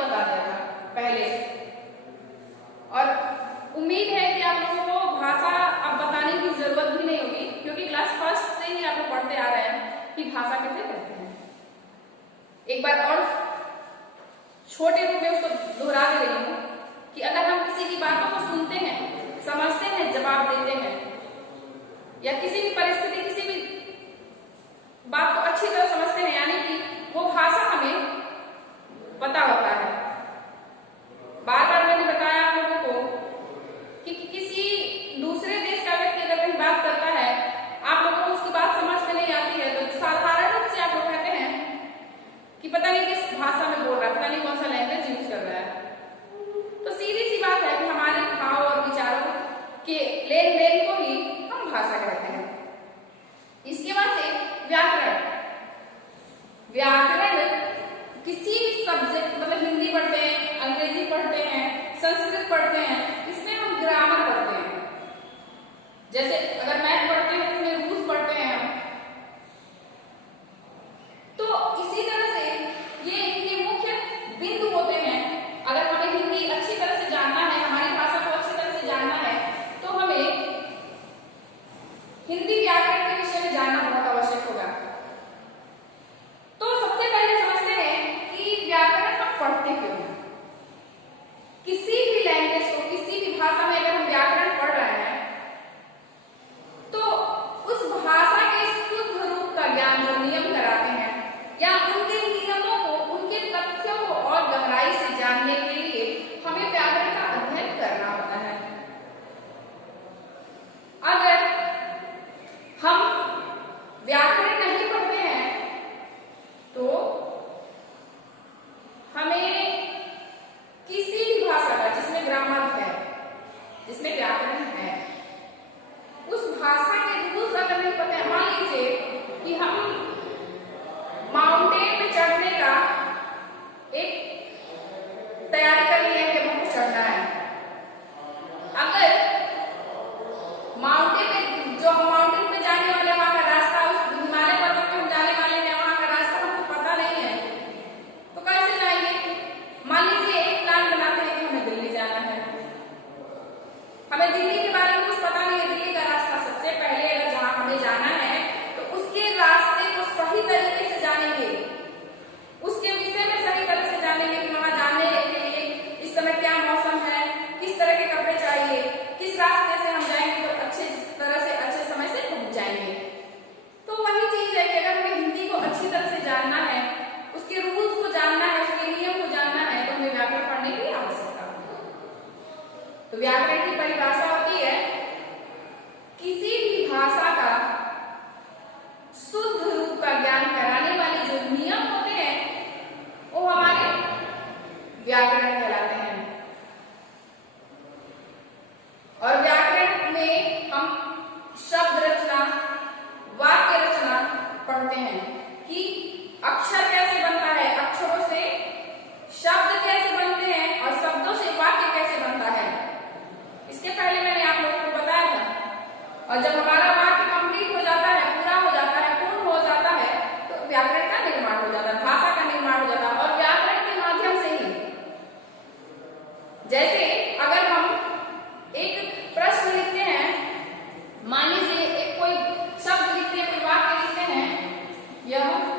बता दिया था पहले, और उम्मीद है कि आप लोगों को भाषा अब बताने की जरूरत भी नहीं होगी, क्योंकि क्लास फर्स्ट से ही आप लोग पढ़ते आ रहे हैं कि भाषा कैसे कहते हैं। एक बार और छोटे रूप में उसको दोहरा दे रही हूँ कि अगर हम किसी की बातों को सुनते हैं, समझते हैं, जवाब देते हैं, या किसी भी परिस्थिति, किसी भी बात को अच्छी तरह समझते हैं, यानी कि वो भाषा हमें पता होता है। बार बार मैंने बताया आप लोगों को कि किसी दूसरे देश का व्यक्ति अगर कहीं बात करता है, आप लोगों को उसकी बात समझ में नहीं आती है, तो साधारण रूप से आप लोग कहते हैं कि पता नहीं किस भाषा में बोल रहा है, पता नहीं कौन सा लैंग्वेज यूज कर रहा है। तो सीधी सी बात है कि हमारे भाव और विचारों के लेन देन को ही हम भाषा कहते हैं। इसके बाद से व्याकरण। व्याकरण किसी भी सब्जेक्ट, मतलब हिंदी पढ़ते हैं, अंग्रेजी पढ़ते हैं, संस्कृत पढ़ते हैं, इसमें हम ग्रामर पढ़ते हैं। जैसे अगर मैथ पढ़ते हैं तो उसमें रूल्स पढ़ते हैं हम। तो इसी तरह से ये इनके मुख्य बिंदु होते हैं। अगर हमें हिंदी अच्छी तरह से जानना है, हमारी भाषा को अच्छी तरह से जानना है, तो हमें हिंदी व्याकरण के विषय में जानना बहुत आवश्यक होगा। तो सबसे पहले समझते हैं कि व्याकरण हम पढ़ते क्यों हैं। किसी भी लैंग्वेज को, किसी भी भाषा में अगर हम व्याकरण पढ़ रहे हैं, तो उस भाषा के शुद्ध रूप का ज्ञान, जो नियम कराते हैं, या उनके नियमों को, उनके तथ्यों को और गहराई से जानने के लिए हमें व्याकरण का अध्ययन करना होता है। अगर हम व्याकरण नहीं पढ़ते हैं तो हमें किसी भी भाषा का, जिसमें ग्रामर है, जिसमें व्याकरण है, उस भाषा के रूल्स अगर नहीं पता है, मान लीजिए कि हम माउंटेन पे चढ़ने का एक तैयारी कर लिए कि हमको चढ़ना है। अगर माउंटेन पे, जो हम माउंटेन पे जाने वाले, वहां का रास्ता, उस हिमालय पर्वत पे हम जाने वाले हैं, वहां का रास्ता हमको पता नहीं है, तो कैसे जाएंगे? मान लीजिए एक प्लान बनाते हैं कि हमें दिल्ली जाना है, हमें दिल्ली के बारे में कुछ पता नहीं है, दिल्ली का रास्ता सबसे पहले अगर जहां हमें जाना है तो उसके रास्ते को सही तरीके से जानेंगे, उसके विषय में सही तरह से जानेंगे कि वहां जाने के लिए इस समय क्या मौसम है, किस तरह के कपड़े चाहिए, किस रास्ते से हम जाएंगे तो अच्छे तरह से, अच्छे समय से पहुंच जाएंगे। तो वही चीज है कि अगर हमें हिंदी को अच्छी तरह से जानना है, उसके रूल्स को जानना है, उसके नियम को जानना है, तो हमें व्याकरण पढ़ने की आवश्यकता है। तो व्याकरण की परिभाषा होती है किसी भी भाषा का शुद्ध रूप का ज्ञान कराने वाले जो नियम होते हैं, वो हमारे व्याकरण कहलाते हैं। और व्याकरण में हम शब्द रचना, वाक्य रचना पढ़ते हैं कि अक्षर कैसे बनता है, अक्षरों से शब्द कैसे बनते हैं, और शब्दों से वाक्य कैसे बनता है। इसके पहले मैंने आप लोगों को बताया था। और जब हमारा वाक्य कंप्लीट हो जाता है, पूरा हो जाता है, पूर्ण हो जाता है, तो व्याकरण का निर्माण हो जाता है, भाषा का निर्माण हो जाता है। और व्याकरण के माध्यम से ही, जैसे अगर हम एक प्रश्न लिखते हैं, मान लीजिए एक कोई शब्द लिखते हैं, कोई वाक्य लिखते हैं, यह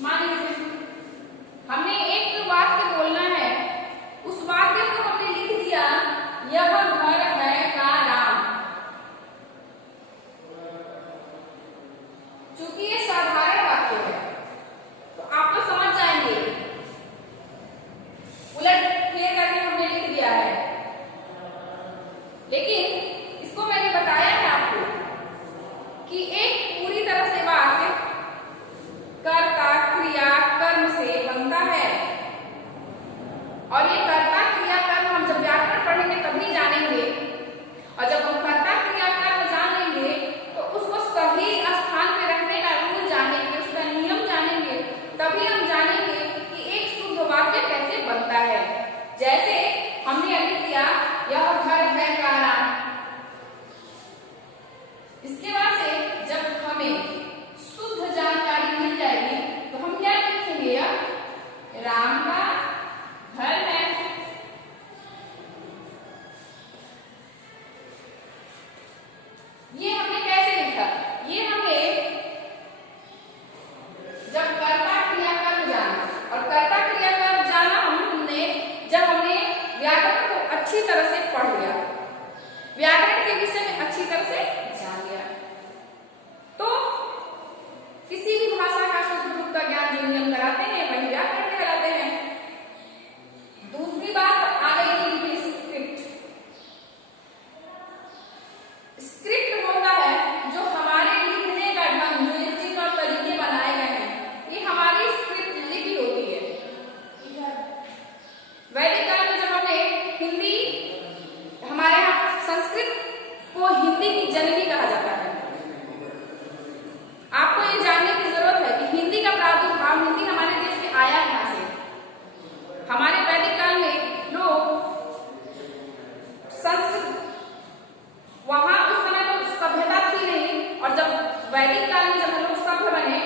मान लीजिए हमने एक वाक्य बोलना है, उस वाक्य को हमने लिख दिया, यह घर है का राम। चूंकि ये साधारण वाक्य है तो आप तो समझ जाएंगे, उलट क्लियर करके हमने लिख दिया है। लेकिन इसको मैंने बताया है आपको कि एक पूरी तरह से वाक्य कर्ता, क्रिया, कर्म से बनता है। और ये कर्ता, क्रिया, कर्म हम जब व्याकरण पढ़ेंगे तभी जानेंगे। और जब हम कर्ता, क्रिया, कर्म जान लेंगे तो उसको सही स्थान पे रखने का रूल जानेंगे, उसका नियम जानेंगे, तभी हम जानेंगे कि एक शुद्ध वाक्य कैसे बनता है। जैसे हमने अभी किया अच्छी तरह से पढ़ लिया, व्याकरण के विषय में अच्छी तरह से जान लिया, तो किसी भी भाषा का शुद्ध रूप का ज्ञान जो नियम कराते हैं वही व्याकरण कहलाते हैं। दूसरी बात आ गई थी स्क्रिप्ट। स्क्रिप्ट होता है जो हमारे लिखने का ढंग, जो ये चिन्ह और तरीके बनाए गए हैं, ये हमारी स्क्रिप्ट लिपि होती है। वैदिक काल में जब हमने हिंदी, हमारे यहाँ संस्कृत को हिंदी की जननी कहा जाता है। आपको ये जानने की जरूरत है कि हिंदी का प्रादुर्भाव, हिंदी हमारे देश में आया कहां से। हमारे वैदिक काल में लोग संस्कृत, वहां उस समय तो सभ्यता थी नहीं, और जब वैदिक काल में जब हम लोग सभ्य बने,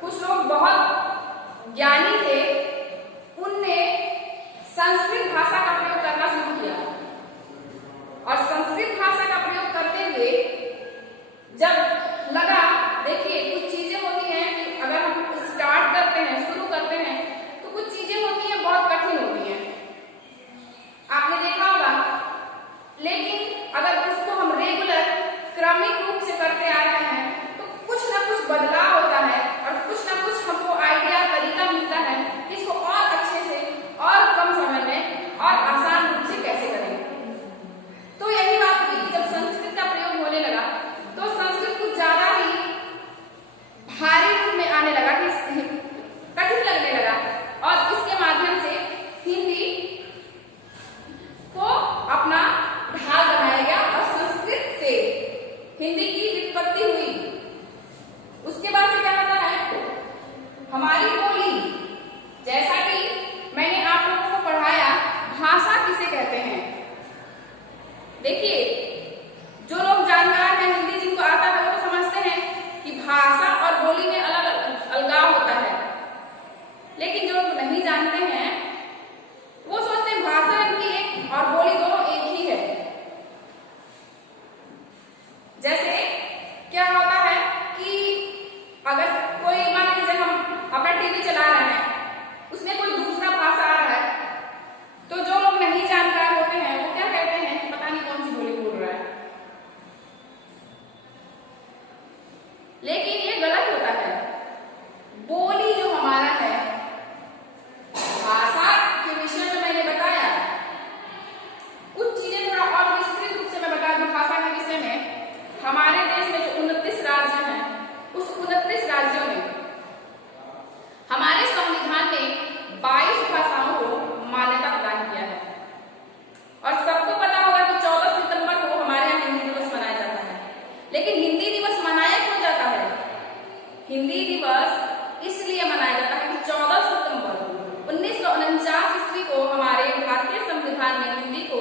कुछ लोग बहुत ज्ञानी थे, उनने संस्कृत भाषा का प्रयोग करना शुरू किया, और संस्कृत भाषा का प्रयोग करते हुए जब लगा, देखिए कुछ चीजें होती हैं कि अगर हम स्टार्ट करते हैं, शुरू करते हैं, तो कुछ चीजें होती हैं बहुत कठिन होती हैं, आपने देखा होगा। लेकिन अगर उसको हम रेगुलर क्रमिक रूप से करते आ रहे हैं तो कुछ ना कुछ बदलाव होता है, और कुछ ना कुछ हमको आइडिया, तरीका मिलता है कि इसको और अच्छे से और कम समय में और आसान रूप से कैसे करें। तो यही बात हुई कि जब संस्कृत का प्रयोग होने लगा तो संस्कृत कुछ ज्यादा ही भारी रूप में आने लगा, कि कठिन लगने लगा, और इसके माध्यम से हिंदी को अपना ढाल बनाया गया और संस्कृत से हिंदी की व्युत्पत्ति हुई। उसके बाद से क्या होता है, हमारी बोली, जैसा कि मैंने आप लोगों को पढ़ाया, भाषा किसे कहते हैं। देखिए, जो लोग जानकार हैं, हिंदी जिनको आता है, वो तो समझते हैं कि भाषा और बोली में अलग अलगाव होता है, लेकिन जो लोग नहीं जानते हैं वो सोचते हैं भाषा इनकी एक और बोली दोनों एक ही है। जैसे क्या होता है कि अगर कोई, मान लीजिए हम अपना टीवी चला रहे हैं, उसमें कोई दूसरा भाषा आ रहा है, तो जो लोग नहीं जानकार होते हैं वो क्या कहते हैं कि पता नहीं कौन सी बोली बोल रहा है, लेकिन ये गलत होता है। बोली जो हमारा है, भाषा के विषय में मैंने बताया, कुछ चीजें थोड़ा और विस्तृत रूप से मैं बता दूं भाषा के विषय में। हमारे देश में जो 29 राज्य हैं, उस 29 राज्यों में हमारे संविधान ने 22 भाषाओं को मान्यता प्रदान किया है, और सबको पता होगा कि 14 सितंबर को हमारे यहाँ हिंदी दिवस मनाया जाता है। लेकिन हिंदी दिवस मनाया क्यों जाता है? हिंदी दिवस इसलिए मनाया जाता है कि 14 सितंबर 1949 ईस्वी को हमारे भारतीय संविधान ने हिंदी को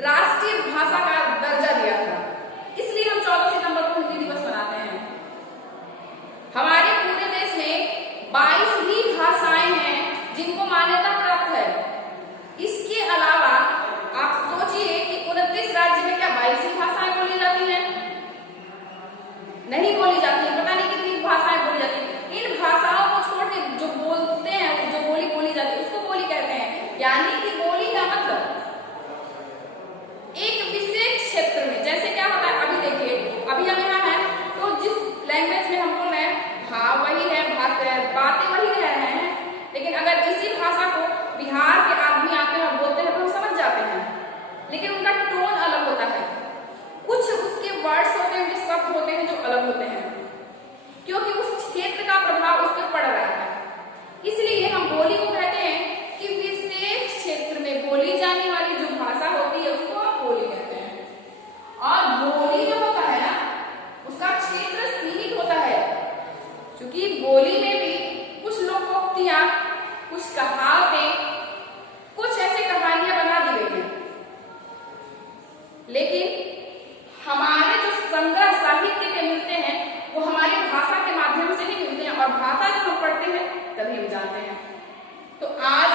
राष्ट्रीय भाषा का दर्जा दिया था, इसलिए हम 14 सितंबर को हिंदी दिवस मनाते हैं। हमारे पूरे देश में 22 ही भाषाएं हैं जिनको मान्यता प्राप्त है। इसके अलावा आप सोचिए कि 29 राज्य में क्या 22 ही भाषाएं बोली जाती हैं? नहीं बोली जाती है, पता नहीं कितनी भाषाएं बोली जाती हैं। इन भाषाओं को छोड़ के जो बोलते हैं, जो बोली बोली जाती है, उसको बोली कहते हैं। यानी कि बोली का मतलब एक विशेष क्षेत्र में, जैसे क्या होता है, अभी देखिए, अभी हम यहाँ हैं तो जिस लैंग्वेज में हम बोल रहे हैं, हाँ वही है, बातें वही रह रहे हैं, लेकिन अगर इसी भाषा को बिहार के आदमी आते हैं और बोलते हैं तो हम समझ जाते हैं, लेकिन उनका टोन अलग होता है, कुछ उसके वर्ड्स होते हैं, उनके शब्द होते हैं जो अलग होते हैं, क्योंकि उस क्षेत्र का प्रभाव उस पर पड़ रहा है। इसलिए हम बोली को कहते हैं कि विशेष क्षेत्र में बोली जाने वाली जो भाषा होती है उसको आप बोली कहते हैं। और बोली जो होता है ना, उसका क्षेत्र सीमित होता है, क्योंकि बोली में भी कुछ लोकोक्तियां, कुछ कहावतें, कुछ ऐसे कहानियां बना दी गई हैं, लेकिन हमारे जो संग्रह साहित्य के मिलते हैं वो हमारी भाषा के माध्यम से ही मिलते हैं, और भाषा जब हम पढ़ते हैं तभी हम जानते हैं। तो आज